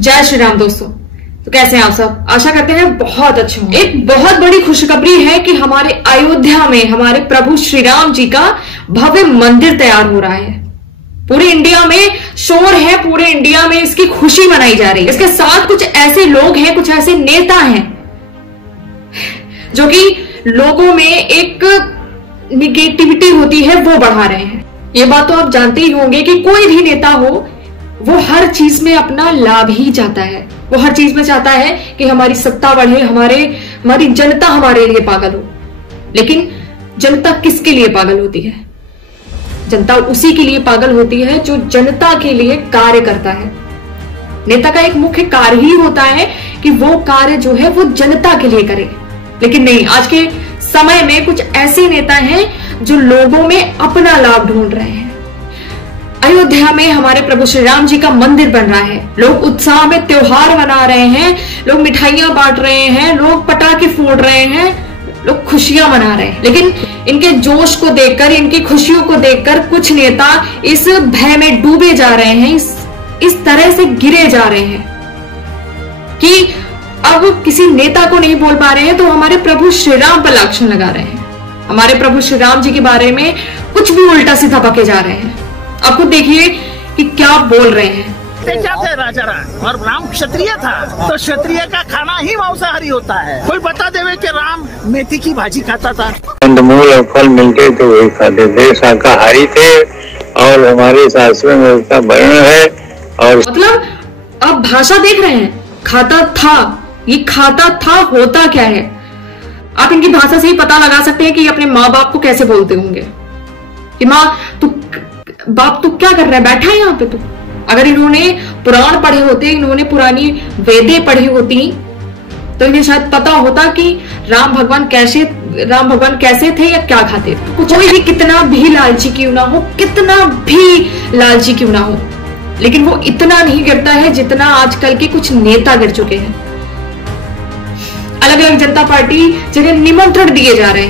जय श्री राम दोस्तों। तो कैसे हैं आप सब? आशा करते हैं बहुत अच्छे होंगे। एक बहुत बड़ी खुशखबरी है कि हमारे अयोध्या में हमारे प्रभु श्री राम जी का भव्य मंदिर तैयार हो रहा है। पूरे इंडिया में शोर है, पूरे इंडिया में इसकी खुशी मनाई जा रही है। इसके साथ कुछ ऐसे लोग हैं, कुछ ऐसे नेता हैं जो कि लोगों में एक निगेटिविटी होती है वो बढ़ा रहे हैं। ये बात तो आप जानते ही होंगे कि कोई भी नेता हो वो हर चीज में अपना लाभ ही चाहता है। वो हर चीज में चाहता है कि हमारी सत्ता बढ़े, हमारी जनता हमारे लिए पागल हो। लेकिन जनता किसके लिए पागल होती है? जनता उसी के लिए पागल होती है जो जनता के लिए कार्य करता है। नेता का एक मुख्य कार्य ही होता है कि वो कार्य जो है वो जनता के लिए करे। लेकिन नहीं, आज के समय में कुछ ऐसे नेता हैं जो लोगों में अपना लाभ ढूंढ रहे हैं। अयोध्या में हमारे प्रभु श्री राम जी का मंदिर बन रहा है। लोग उत्साह में त्योहार मना रहे हैं, लोग मिठाइयां बांट रहे हैं, लोग पटाखे फोड़ रहे हैं, लोग खुशियां मना रहे हैं। लेकिन इनके जोश को देखकर, इनकी खुशियों को देखकर कुछ नेता इस भय में डूबे जा रहे हैं, इस तरह से गिरे जा रहे हैं कि अब किसी नेता को नहीं बोल पा रहे हैं तो हमारे प्रभु श्री राम पर लांछन लगा रहे हैं। हमारे प्रभु श्री राम जी के बारे में कुछ भी उल्टा सीधा बके जा रहे हैं। आप खुद देखिए कि क्या बोल रहे हैं। क्या थे राजा राम, और राम क्षत्रिय था तो क्षत्रिय का खाना ही मांसाहारी होता है। कोई बता देवे कि राम मेथी की भाजी खाता था। कंदमूल और फल मिलते तो वही खाते थे, शाकाहारी थे और हमारे शास्त्रों में उसका वर्णन है। और मतलब आप भाषा देख रहे हैं, खाता था, ये खाता था होता क्या है? आप इनकी भाषा से ही पता लगा सकते हैं कि अपने माँ बाप को कैसे बोलते होंगे कि माँ तू, बाप तू क्या कर रहा है, बैठा है यहाँ पे तू। अगर इन्होंने पुराण पढ़े होते, इन्होंने पुरानी वेदें पढ़ी होती तो इन्हें शायद पता होता कि राम भगवान कैसे थे या क्या खाते थे। कुछ भी कितना भी लालची क्यों ना हो, कितना भी लालची क्यों ना हो, लेकिन वो इतना नहीं गिरता है जितना आजकल के कुछ नेता गिर चुके हैं। अलग अलग जनता पार्टी जिन्हें निमंत्रण दिए जा रहे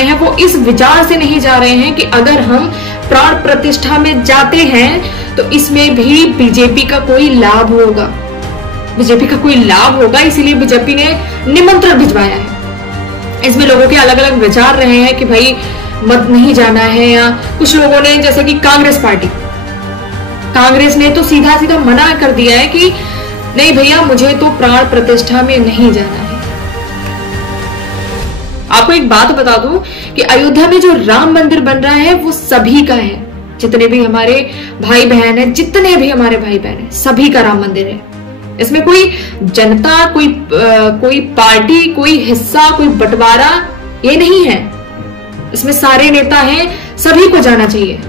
हैं वो इस विचार से नहीं जा रहे हैं कि अगर हम प्राण प्रतिष्ठा में जाते हैं तो इसमें भी बीजेपी का कोई लाभ होगा, इसीलिए बीजेपी ने निमंत्रण भिजवाया है। इसमें लोगों के अलग अलग विचार रहे हैं कि भाई मत नहीं जाना है, या कुछ लोगों ने जैसे कि कांग्रेस ने तो सीधा सीधा मना कर दिया है कि नहीं भैया, मुझे तो प्राण प्रतिष्ठा में नहीं जाना है। आपको एक बात बता दूं कि अयोध्या में जो राम मंदिर बन रहा है वो सभी का है। जितने भी हमारे भाई बहन है, सभी का राम मंदिर है। इसमें कोई जनता, कोई पार्टी, कोई हिस्सा, कोई बंटवारा ये नहीं है। इसमें सारे नेता हैं, सभी को जाना चाहिए।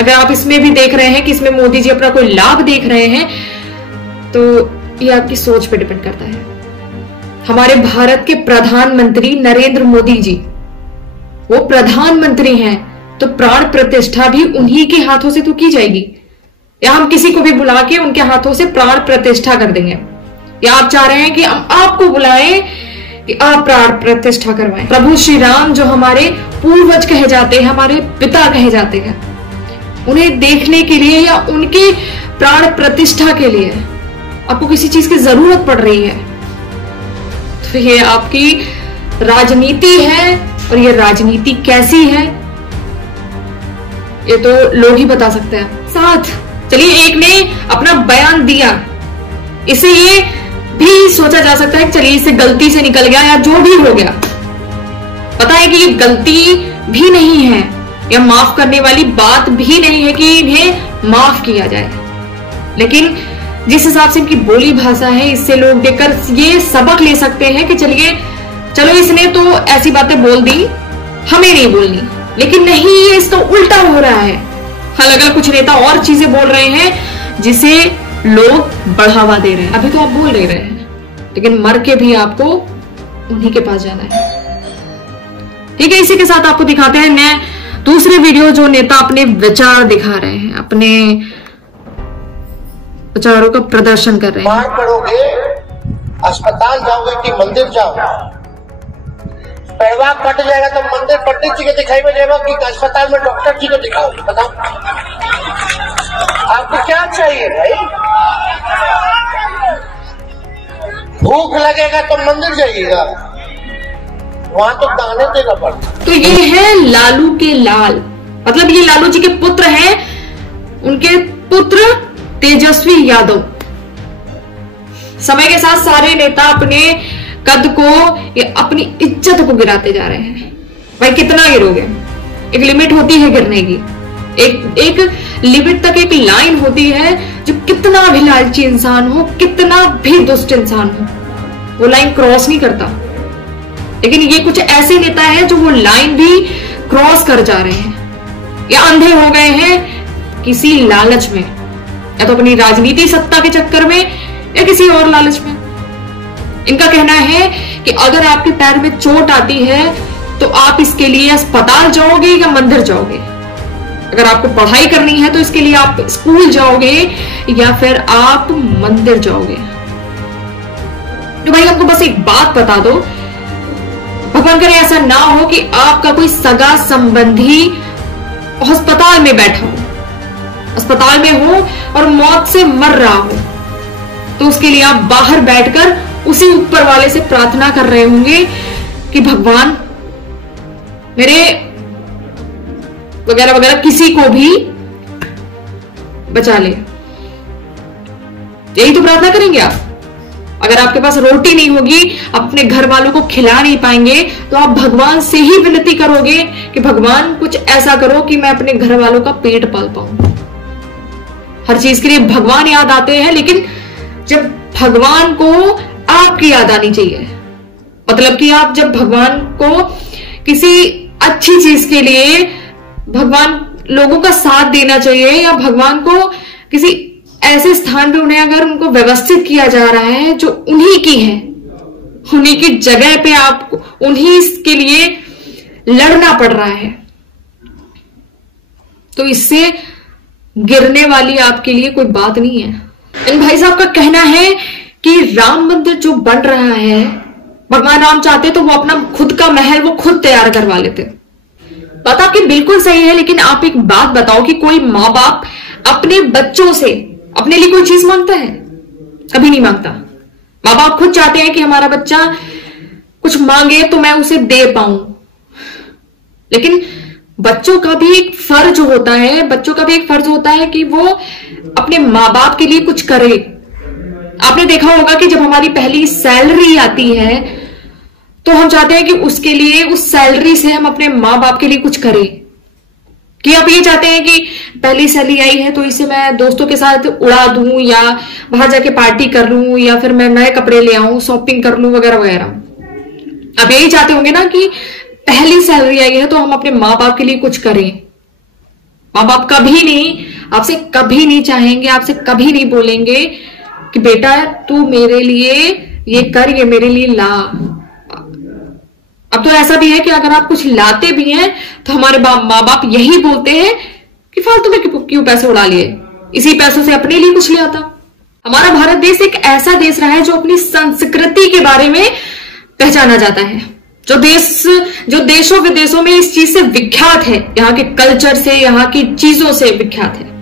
अगर आप इसमें भी देख रहे हैं कि इसमें मोदी जी अपना कोई लाभ देख रहे हैं तो ये आपकी सोच पे डिपेंड करता है। हमारे भारत के प्रधानमंत्री नरेंद्र मोदी जी, वो प्रधानमंत्री हैं तो प्राण प्रतिष्ठा भी उन्हीं के हाथों से तो की जाएगी, या हम किसी को भी बुला के उनके हाथों से प्राण प्रतिष्ठा कर देंगे? या आप चाह रहे हैं कि हम आपको बुलाएं कि आप प्राण प्रतिष्ठा करवाएं? प्रभु श्री राम जो हमारे पूर्वज कहे जाते हैं, हमारे पिता कहे जाते हैं, उन्हें देखने के लिए या उनके प्राण प्रतिष्ठा के लिए आपको किसी चीज की जरूरत पड़ रही है तो ये आपकी राजनीति है। और ये राजनीति कैसी है ये तो लोग ही बता सकते हैं। साथ चलिए, एक ने अपना बयान दिया, इसे ये भी सोचा जा सकता है चलिए इससे गलती से निकल गया या जो भी हो गया। पता है कि ये गलती भी नहीं है या माफ करने वाली बात भी नहीं है कि इन्हें माफ किया जाए, लेकिन जिस हिसाब से इनकी बोली भाषा है इससे लोग देखकर ये सबक ले सकते हैं कि चलो इसने तो ऐसी बातें बोल दी, हमें नहीं बोलनी। लेकिन नहीं, ये इसका उल्टा हो रहा है। अलग अलग कुछ नेता और चीजें बोल रहे हैं जिसे लोग बढ़ावा दे रहे हैं। अभी तो आप बोल रहे हैं, लेकिन मर के भी आपको उन्हीं के पास जाना है। ठीक है, इसी के साथ आपको दिखाते हैं मैं दूसरे वीडियो जो नेता अपने विचार दिखा रहे हैं, अपने विचारों का प्रदर्शन कर रहे हैं। मार पड़ोगे, अस्पताल जाओगे कि मंदिर जाओगे? पैरवा कट जाएगा तो मंदिर पंडित जी के दिखाई में जाएगा कि अस्पताल में डॉक्टर जी को दिखाओगे? बताओ। आपको क्या चाहिए भाई? भूख लगेगा तो मंदिर जाइएगा, वहां तो दाने देना पड़ता। तो ये है लालू के लाल, मतलब ये लालू जी के पुत्र हैं, उनके पुत्र तेजस्वी यादव। समय के साथ सारे नेता अपने कद को या अपनी इज्जत को गिराते जा रहे हैं। भाई कितना गिरोगे? एक लिमिट होती है गिरने की, एक लिमिट तक एक लाइन होती है। जो कितना भी लालची इंसान हो, कितना भी दुष्ट इंसान हो, वो लाइन क्रॉस नहीं करता। लेकिन ये कुछ ऐसे नेता हैं जो वो लाइन भी क्रॉस कर जा रहे हैं, या अंधे हो गए हैं किसी लालच में, या तो अपनी राजनीति सत्ता के चक्कर में या किसी और लालच में। इनका कहना है कि अगर आपके पैर में चोट आती है तो आप इसके लिए अस्पताल जाओगे या मंदिर जाओगे। अगर आपको पढ़ाई करनी है तो इसके लिए आप स्कूल जाओगे या फिर आप मंदिर जाओगे। तो भाई हमको बस एक बात बता दो, भगवान करे ऐसा ना हो कि आपका कोई सगा संबंधी अस्पताल में बैठा हो, अस्पताल में हो और मौत से मर रहा हो, तो उसके लिए आप बाहर बैठकर उसी ऊपर वाले से प्रार्थना कर रहे होंगे कि भगवान मेरे वगैरह वगैरह किसी को भी बचा ले। यही तो प्रार्थना करेंगे आप। अगर आपके पास रोटी नहीं होगी, अपने घर वालों को खिला नहीं पाएंगे, तो आप भगवान से ही विनती करोगे कि भगवान कुछ ऐसा करो कि मैं अपने घर वालों का पेट पाल पाऊं। हर चीज के लिए भगवान याद आते हैं, लेकिन जब भगवान को आपकी याद आनी चाहिए, मतलब कि आप जब भगवान को किसी अच्छी चीज के लिए, भगवान लोगों का साथ देना चाहिए, या भगवान को किसी ऐसे स्थान पे उन्हें अगर उनको व्यवस्थित किया जा रहा है जो उन्हीं की है, उन्हीं की जगह पे आपको उन्हीं के लिए लड़ना पड़ रहा है, तो इससे गिरने वाली आपके लिए कोई बात नहीं है। इन भाई साहब का कहना है कि राम मंदिर जो बन रहा है, भगवान राम चाहते तो वो अपना खुद का महल वो खुद तैयार करवा लेते। बात आपकी बिल्कुल सही है, लेकिन आप एक बात बताओ कि कोई माँ बाप अपने बच्चों से अपने लिए कोई चीज मांगता है? कभी नहीं मांगता। माँ बाप खुद चाहते हैं कि हमारा बच्चा कुछ मांगे तो मैं उसे दे पाऊं, लेकिन बच्चों का भी एक फर्ज होता है, बच्चों का भी एक फर्ज होता है कि वो अपने माँ बाप के लिए कुछ करे। आपने देखा होगा कि जब हमारी पहली सैलरी आती है तो हम चाहते हैं कि उसके लिए, उस सैलरी से हम अपने माँ बाप के लिए कुछ करें। कि आप ये चाहते हैं कि पहली सैलरी आई है तो इसे मैं दोस्तों के साथ उड़ा दूं, या बाहर जाके पार्टी कर लूं, या फिर मैं नए कपड़े ले आऊं, शॉपिंग कर लूं वगैरह वगैरह। आप यही चाहते होंगे ना कि पहली सैलरी आई है तो हम अपने माँ बाप के लिए कुछ करें। माँ बाप कभी नहीं, आपसे कभी नहीं चाहेंगे, आपसे कभी नहीं बोलेंगे कि बेटा तू मेरे लिए ये कर, ये मेरे लिए ला। अब तो ऐसा भी है कि अगर आप कुछ लाते भी हैं तो हमारे माँ बाप यही बोलते हैं कि फालतू में क्यों पैसे उड़ा लिए, इसी पैसों से अपने लिए कुछ ले आता। हमारा भारत देश एक ऐसा देश रहा है जो अपनी संस्कृति के बारे में पहचाना जाता है, जो देशों विदेशों में इस चीज से विख्यात है, यहाँ के कल्चर से, यहाँ की चीजों से विख्यात है।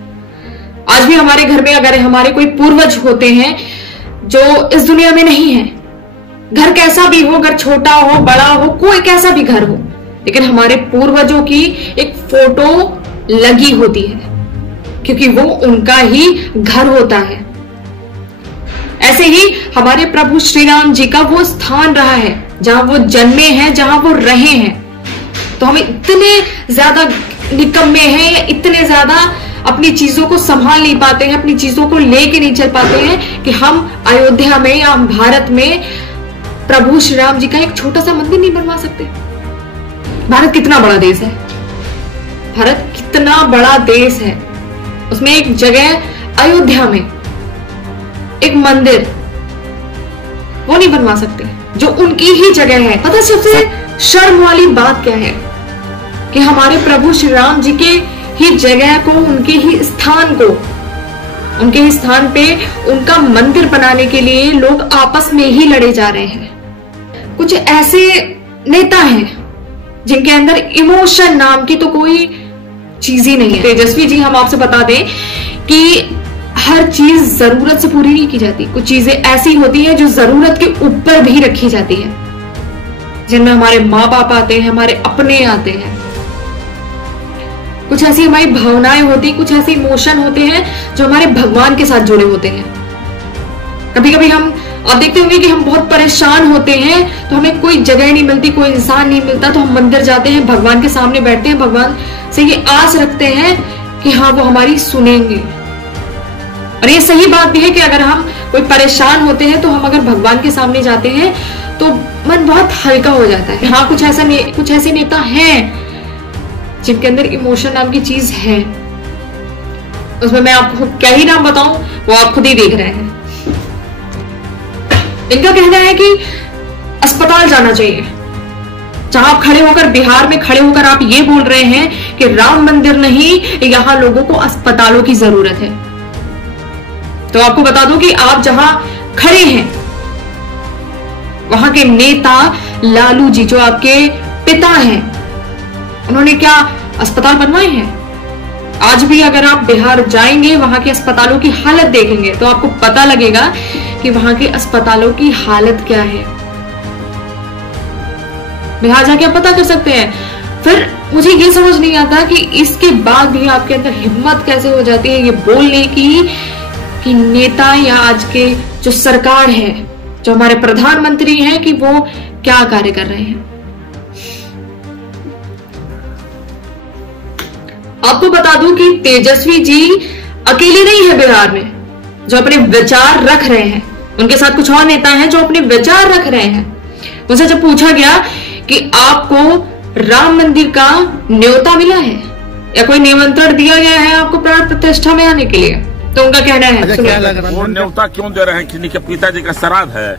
आज भी हमारे घर में अगर हमारे कोई पूर्वज होते हैं जो इस दुनिया में नहीं है, घर कैसा भी हो, घर छोटा हो बड़ा हो, कोई कैसा भी घर हो, लेकिन हमारे पूर्वजों की एक फोटो लगी होती है, क्योंकि वो उनका ही घर होता है। ऐसे ही हमारे प्रभु श्री राम जी का वो स्थान रहा है जहां वो जन्मे हैं, जहां वो रहे हैं। तो हम इतने ज्यादा निकम्मे हैं या इतने ज्यादा अपनी चीजों को संभाल नहीं पाते हैं, अपनी चीजों को लेके नहीं चल पाते हैं कि हम अयोध्या में या भारत में प्रभु श्री राम जी का एक छोटा सा मंदिर नहीं बनवा सकते। भारत कितना बड़ा देश है, भारत कितना बड़ा देश है, उसमें एक जगह अयोध्या में एक मंदिर वो नहीं बनवा सकते जो उनकी ही जगह है। पता सबसे शर्म वाली बात क्या है कि हमारे प्रभु श्री राम जी के ही जगह को, उनके ही स्थान को, उनके ही स्थान पे उनका मंदिर बनाने के लिए लोग आपस में ही लड़े जा रहे हैं। कुछ ऐसे नेता हैं जिनके अंदर इमोशन नाम की तो कोई चीज ही नहीं है। तेजस्वी जी, हम आपसे बता दें कि हर चीज जरूरत से पूरी नहीं की जाती। कुछ चीजें ऐसी होती हैं जो जरूरत के ऊपर भी रखी जाती है, जिनमें हमारे माँ बाप आते हैं, हमारे अपने आते हैं। कुछ ऐसी हमारी भावनाएं होती, कुछ ऐसे इमोशन होते हैं जो हमारे भगवान के साथ जुड़े होते हैं। कभी कभी आप देखते होंगे कि हम बहुत परेशान होते हैं तो हमें कोई जगह नहीं मिलती, कोई इंसान नहीं मिलता, तो हम मंदिर जाते हैं, भगवान के सामने बैठते हैं, भगवान से ये आस रखते हैं कि हाँ वो हमारी सुनेंगे। और ये सही बात भी है कि अगर हम कोई परेशान होते हैं तो हम अगर भगवान के सामने जाते हैं तो मन बहुत हल्का हो जाता है। हाँ, कुछ ऐसे नेता हैं जिनके अंदर इमोशन नाम की चीज है। उसमें मैं आपको क्या ही नाम बताऊं, वो आप खुद ही देख रहे हैं। इनका कहना है कि अस्पताल जाना चाहिए। जहां आप खड़े होकर, बिहार में खड़े होकर आप ये बोल रहे हैं कि राम मंदिर नहीं, यहां लोगों को अस्पतालों की जरूरत है। तो आपको बता दूं कि आप जहां खड़े हैं वहां के नेता लालू जी, जो आपके पिता हैं, उन्होंने क्या अस्पताल बनवाए हैं? आज भी अगर आप बिहार जाएंगे, वहां के अस्पतालों की हालत देखेंगे तो आपको पता लगेगा कि वहां के अस्पतालों की हालत क्या है। बिहार जाके आप पता कर सकते हैं। फिर मुझे ये समझ नहीं आता कि इसके बाद भी आपके अंदर हिम्मत कैसे हो जाती है ये बोलने की कि नेता या आज के जो सरकार है, जो हमारे प्रधानमंत्री हैं, कि वो क्या कार्य कर रहे हैं। आपको बता दूं कि तेजस्वी जी अकेले नहीं है बिहार में जो अपने विचार रख रहे हैं। उनके साथ कुछ और नेता हैं जो अपने विचार रख रहे हैं। उनसे जब पूछा गया कि आपको राम मंदिर का न्योता मिला है या कोई निमंत्रण दिया गया है आपको प्राण प्रतिष्ठा में आने के लिए, तो उनका कहना है, क्या लग रहा है वो न्योता क्यों दे रहे हैं? किन्हीं के पिताजी का श्राद्ध है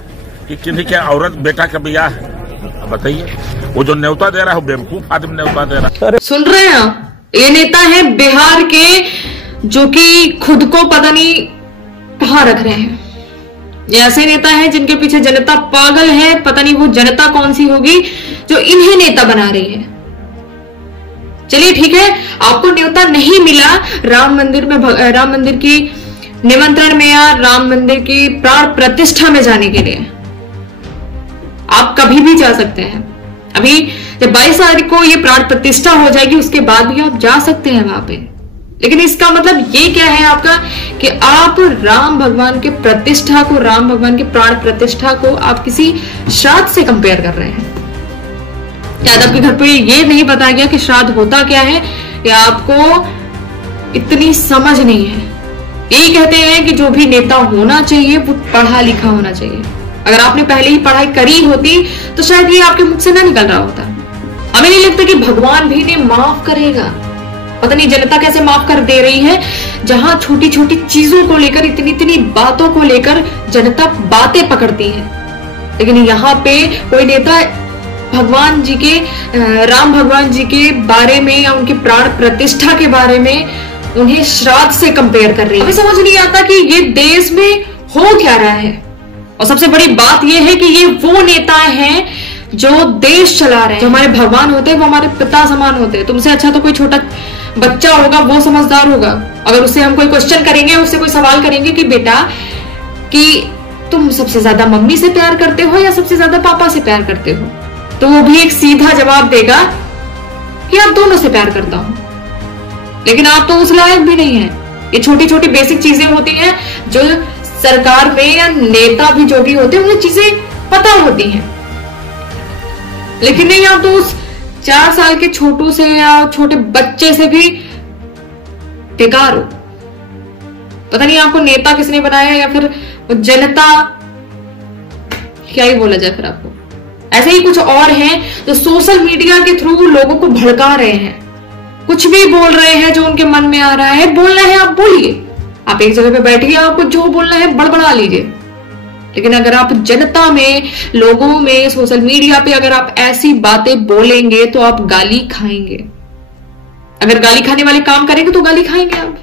कि किन्हीं के औरत बेटा का ब्याह है? बताइए, वो जो न्योता दे रहा है वो बेवकूफ आदमी न्योता दे रहा है। सुन रहे हैं आप? ये नेता है बिहार के जो कि खुद को पता नहीं कहां रख रहे हैं। ये ऐसे नेता हैं जिनके पीछे जनता पागल है। पता नहीं वो जनता कौन सी होगी जो इन्हें नेता बना रही है। चलिए ठीक है, आपको न्योता नहीं मिला राम मंदिर की निमंत्रण में या राम मंदिर की प्राण प्रतिष्ठा में जाने के लिए। आप कभी भी जा सकते हैं। अभी जब 22 तारीख को ये प्राण प्रतिष्ठा हो जाएगी उसके बाद भी आप जा सकते हैं वहां पे। लेकिन इसका मतलब ये क्या है आपका कि आप राम भगवान के प्रतिष्ठा को, राम भगवान के प्राण प्रतिष्ठा को आप किसी श्राद्ध से कंपेयर कर रहे हैं। शायद आपके घर पे ये नहीं बताया गया कि श्राद्ध होता क्या है, या आपको इतनी समझ नहीं है। यही कहते हैं कि जो भी नेता होना चाहिए वो पढ़ा लिखा होना चाहिए। अगर आपने पहले ही पढ़ाई करी होती तो शायद ये आपके मुख से ना निकल रहा होता। हमें नहीं लगता कि भगवान भी ने माफ करेगा। पता नहीं जनता कैसे माफ कर दे रही है, जहां छोटी छोटी चीजों को लेकर, इतनी इतनी बातों को लेकर जनता बातें पकड़ती है। लेकिन यहाँ पे कोई नेता भगवान जी के, राम भगवान जी के बारे में या उनके प्राण प्रतिष्ठा के बारे में उन्हें श्राद्ध से कंपेयर कर रही है। हमें समझ नहीं आता कि ये देश में हो क्या रहा है। और सबसे बड़ी बात यह है कि ये वो नेता हैं जो देश चला रहे हैं। जो हमारे भगवान होते हैं वो हमारे पिता समान होते हैं। तुमसे अच्छा तो कोई छोटा बच्चा होगा, वो समझदार होगा। अगर उससे हम कोई क्वेश्चन करेंगे, उससे कोई सवाल करेंगे कि बेटा कि तुम सबसे ज्यादा मम्मी से प्यार करते हो या सबसे ज्यादा पापा से प्यार करते हो, तो वो भी एक सीधा जवाब देगा कि आप दोनों से प्यार करता हूं। लेकिन आप तो उस लायक भी नहीं है। ये छोटी छोटी बेसिक चीजें होती हैं जो सरकार में या नेता भी जो भी होते हैं उन्हें चीजें पता होती हैं। लेकिन नहीं, आप तो उस 4 साल के छोटू से या छोटे बच्चे से भी बेकार हो। पता नहीं आपको नेता किसने बनाया या फिर जनता, क्या ही बोला जाए फिर आपको। ऐसे ही कुछ और हैं जो सोशल मीडिया के थ्रू लोगों को भड़का रहे हैं, कुछ भी बोल रहे हैं जो उनके मन में आ रहा है। बोलना है आप बोलिए, आप एक जगह पे बैठिए, आपको जो बोलना है बड़बड़ा लीजिए। लेकिन अगर आप जनता में, लोगों में, सोशल मीडिया पे अगर आप ऐसी बातें बोलेंगे तो आप गाली खाएंगे। अगर गाली खाने वाले काम करेंगे तो गाली खाएंगे आप।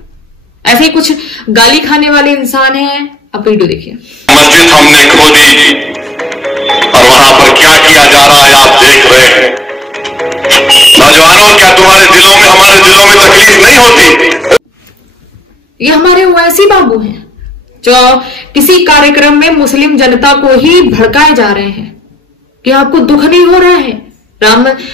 ऐसे ही कुछ गाली खाने वाले इंसान हैं। आप वीडियो देखिए। मस्जिद हमने खो दी और वहां पर क्या किया जा रहा है आप देख रहे हैं। नौजवानों, क्या तुम्हारे दिलों में, हमारे दिलों में तकलीफ नहीं होती? ये हमारे ओवैसी बाबू हैं जो किसी कार्यक्रम में मुस्लिम जनता को ही भड़काए जा रहे हैं कि आपको दुख नहीं हो रहा है,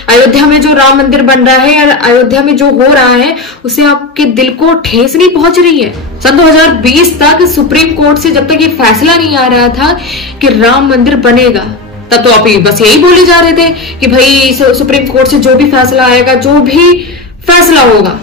अयोध्या में जो राम मंदिर बन रहा है या अयोध्या में जो हो रहा है उससे आपके दिल को ठेस नहीं पहुंच रही है। सन 2020 तक सुप्रीम कोर्ट से जब तक ये फैसला नहीं आ रहा था कि राम मंदिर बनेगा, तब तो आप बस यही बोले जा रहे थे कि भाई सुप्रीम कोर्ट से जो भी फैसला आएगा, जो भी फैसला होगा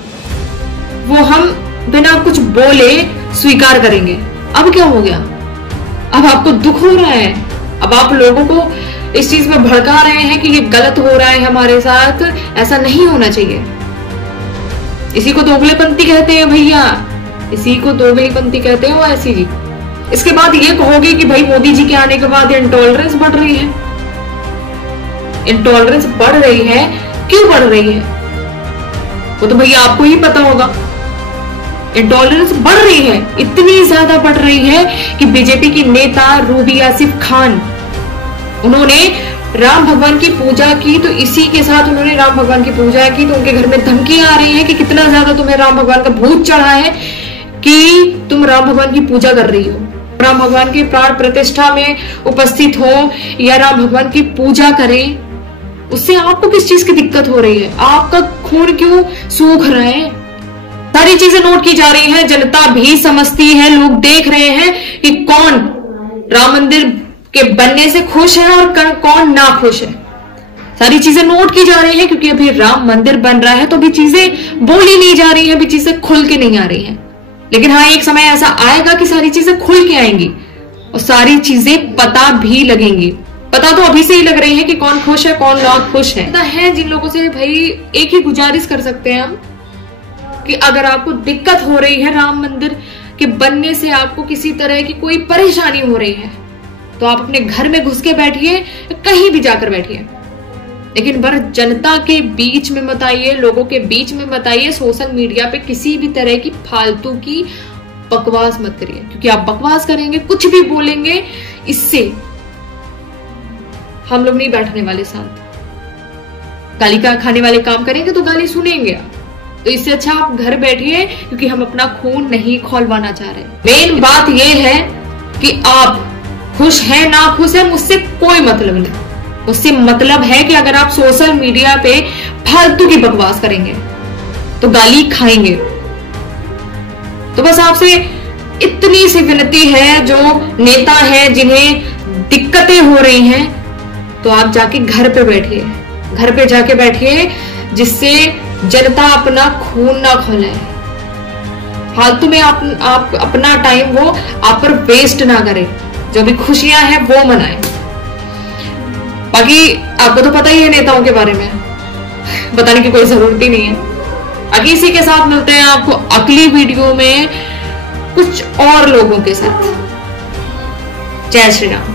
वो हम बिना कुछ बोले स्वीकार करेंगे। अब क्या हो गया? अब आपको दुख हो रहा है, अब आप लोगों को इस चीज में भड़का रहे हैं कि ये गलत हो रहा है हमारे साथ, ऐसा नहीं होना चाहिए। इसी को दोगलेपंथी कहते हैं भैया, इसी को दोगलीपंथी कहते हैं ओवैसी जी। इसके बाद ये कहोगे कि भाई मोदी जी के आने के बाद इंटॉलरेंस बढ़ रही है। इंटॉलरेंस बढ़ रही है, क्यों बढ़ रही है वो तो भैया आपको ही पता होगा। इंटॉलरेंस बढ़ रही है, इतनी ज्यादा बढ़ रही है कि बीजेपी की नेता रूबी आसिफ खान, उन्होंने राम भगवान की पूजा की, तो इसी के साथ उन्होंने राम भगवान की पूजा की तो उनके घर में धमकियां आ रही हैं कि कितना ज्यादा तुम्हें राम भगवान का भूत चढ़ा है कि तुम राम भगवान की पूजा कर रही हो। राम भगवान की प्राण प्रतिष्ठा में उपस्थित हो या राम भगवान की पूजा करें, उससे आपको किस चीज की दिक्कत हो रही है? आपका खून क्यों सूख रहा है? सारी चीजें नोट की जा रही है, जनता भी समझती है, लोग देख रहे हैं कि कौन राम मंदिर के बनने से खुश है और कौन ना खुश है। सारी चीजें नोट की जा रही है क्योंकि अभी राम मंदिर बन रहा है तो अभी चीजें बोली नहीं जा रही है, अभी चीजें खुल के नहीं आ रही हैं। लेकिन हाँ, एक समय ऐसा आएगा कि सारी चीजें खुल के आएंगी और सारी चीजें पता भी लगेंगी। पता तो अभी से ही लग रही है कि कौन खुश है कौन ना खुश है। जिन लोगों से भाई एक ही गुजारिश कर सकते हैं हम कि अगर आपको दिक्कत हो रही है, राम मंदिर के बनने से आपको किसी तरह की कोई परेशानी हो रही है, तो आप अपने घर में घुस के बैठिए, कहीं भी जाकर बैठिए, लेकिन पर जनता के बीच में मत आइए, लोगों के बीच में मत आइए। सोशल मीडिया पे किसी भी तरह की फालतू की बकवास मत करिए, क्योंकि आप बकवास करेंगे, कुछ भी बोलेंगे, इससे हम लोग नहीं बैठने वाले साथ। गाली का खाने वाले काम करेंगे तो गाली सुनेंगे आप, तो इससे अच्छा आप घर बैठिए, क्योंकि हम अपना खून नहीं खोलवाना चाह रहे। मेन बात यह है कि आप खुश है ना खुश है, मुझसे कोई मतलब नहीं। मुझसे मतलब है कि अगर आप सोशल मीडिया पे फालतू की बकवास करेंगे तो गाली खाएंगे। तो बस आपसे इतनी सी विनती है, जो नेता है जिन्हें दिक्कतें हो रही हैं, तो आप जाके घर पे बैठिए, घर पे जाके बैठिए, जिससे जनता अपना खून ना खोलाए। फालतू में आप अपना टाइम वो आप पर वेस्ट ना करें, जो भी खुशियां हैं वो मनाएं। बाकी आपको तो पता ही है नेताओं के बारे में, बताने की कोई जरूरत ही नहीं है। बाकी इसी के साथ मिलते हैं आपको अगली वीडियो में कुछ और लोगों के साथ। जय श्री राम।